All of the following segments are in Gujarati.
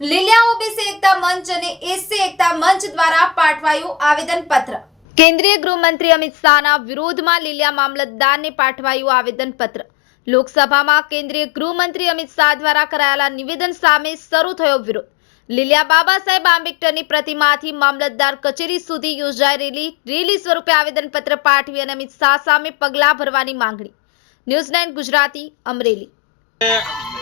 લીલિયા ઓબીસી એકતા મંચ અને એસસી એકતા મંચ દ્વારા પાઠવાયું આવેદનપત્ર. કેન્દ્રીય ગૃહમંત્રી અમિત શાહના વિરોધમાં લીલિયા મામલતદારને પાઠવાયું આવેદનપત્ર. લોકસભામાં કેન્દ્રીય ગૃહમંત્રી અમિત શાહ દ્વારા કરાયેલા નિવેદન સામે શરૂ થયો વિરોધ. લીલિયા બાબા સાહેબ આંબેડકરની પ્રતિમાથી મામલતદાર કચેરી સુધી યોજાઈ રેલી રેલી સ્વરૂપે આવેદનપત્ર પાઠવી અને અમિત શાહ સામે પગલાં ભરવાની માંગણી. News nine Gujarati Amreli.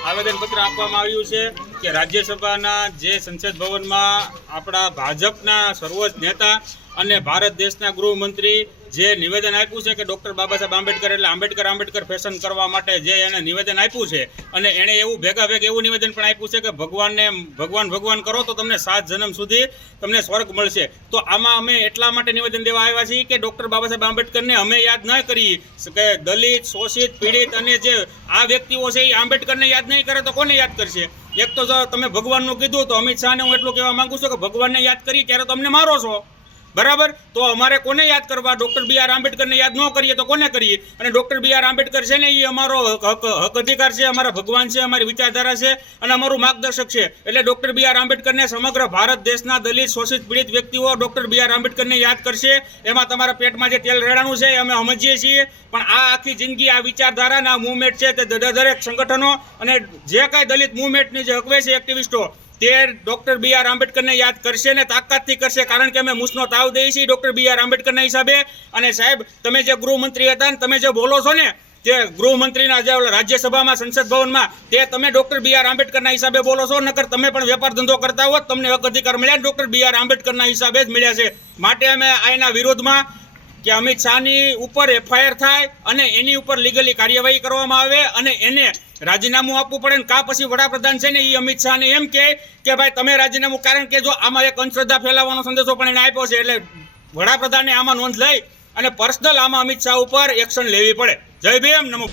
આવેદનપત્ર આપવામાં આવ્યું છે કે રાજ્યસભાના જે સંસદ ભવનમાં આપણા ભાજપના સર્વોચ્ચ નેતા અને ભારત દેશના ગૃહમંત્રી જે નિવેદન આપ્યું છે કે ડૉક્ટર બાબા સાહેબ આંબેડકર એટલે આંબેડકર આંબેડકર ફેશન કરવા માટે જે એને નિવેદન આપ્યું છે અને એણે એવું ભેગા ભેગ એવું નિવેદન પણ આપ્યું છે કે ભગવાનને, ભગવાન ભગવાન કરો તો તમને સાત જન્મ સુધી તમને સ્વર્ગ મળશે. તો આમાં અમે એટલા માટે નિવેદન દેવા આવ્યા છીએ કે ડૉક્ટર બાબા સાહેબ આંબેડકરને અમે યાદ ન કરી કે દલિત, શોષિત, પીડિત અને જે આ વ્યક્તિઓ છે એ આંબેડકરને યાદ નહીં કરે તો કોને યાદ કરશે? એક તો તમે ભગવાનનું કીધું તો અમિત શાહને હું એટલું કહેવા માંગુ છું કે ભગવાનને યાદ કરી ત્યારે તો અમને મારો છો. બરાબર? તો અમારે કોને યાદ કરવા? ડૉક્ટર બી આર આંબેડકરને યાદ ન કરીએ તો કોને કરીએ? અને ડૉક્ટર બી આર આંબેડકર છે ને, એ અમારો હક હક અધિકાર છે, અમારા ભગવાન છે, અમારી વિચારધારા છે અને અમારું માર્ગદર્શક છે. એટલે ડૉક્ટર બી આર આંબેડકરને સમગ્ર ભારત દેશના દલિત, શોષિત, પીડિત વ્યક્તિઓ ડૉક્ટર બી આર આંબેડકરને યાદ કરશે. એમાં તમારા પેટમાં જે તેલ રેડાણું છે, એ અમે સમજીએ છીએ. પણ આ આખી જિંદગી, આ વિચારધારાના મૂવમેન્ટ છે તે દરેક સંગઠનો અને જે કાંઈ દલિત મૂવમેન્ટની જે હકવે છે, એક્ટિવિસ્ટો તે ડોક્ટર બી આર આંબેડકરને યાદ કરશે ને તાકાતથી કરશે. કારણ કે અમે મૂસનો તાવ દઈએ છીએ ડૉક્ટર બી આર આંબેડકરના હિસાબે. અને સાહેબ, તમે જે ગૃહમંત્રી હતા ને તમે જે બોલો છો ને, જે ગૃહમંત્રીના જે રાજ્યસભામાં, સંસદ ભવનમાં, તે તમે ડૉક્ટર બી આર આંબેડકરના હિસાબે બોલો છો. નકર તમે પણ વેપાર ધંધો કરતા હોત, તમને હક અધિકાર મળ્યા ડૉક્ટર બી આર આંબેડકરના હિસાબે જ મળ્યા છે. માટે અમે આના વિરોધમાં કે અમિત શાહની ઉપર એફઆઈઆર થાય અને એની ઉપર લીગલી કાર્યવાહી કરવામાં આવે અને એને રાજીનામું આપવું પડે ને કા પછી વડાપ્રધાન છે ને એ અમિત શાહને એમ કહે કે ભાઈ તમે રાજીનામું, કારણ કે જો આમાં એક અંધશ્રદ્ધા ફેલાવવાનો સંદેશો પણ એને આપ્યો છે, એટલે વડાપ્રધાને આમાં નોંધ લઈ અને પર્સનલ આમાં અમિત શાહ ઉપર એક્શન લેવી પડે. જય ભીમ, નમો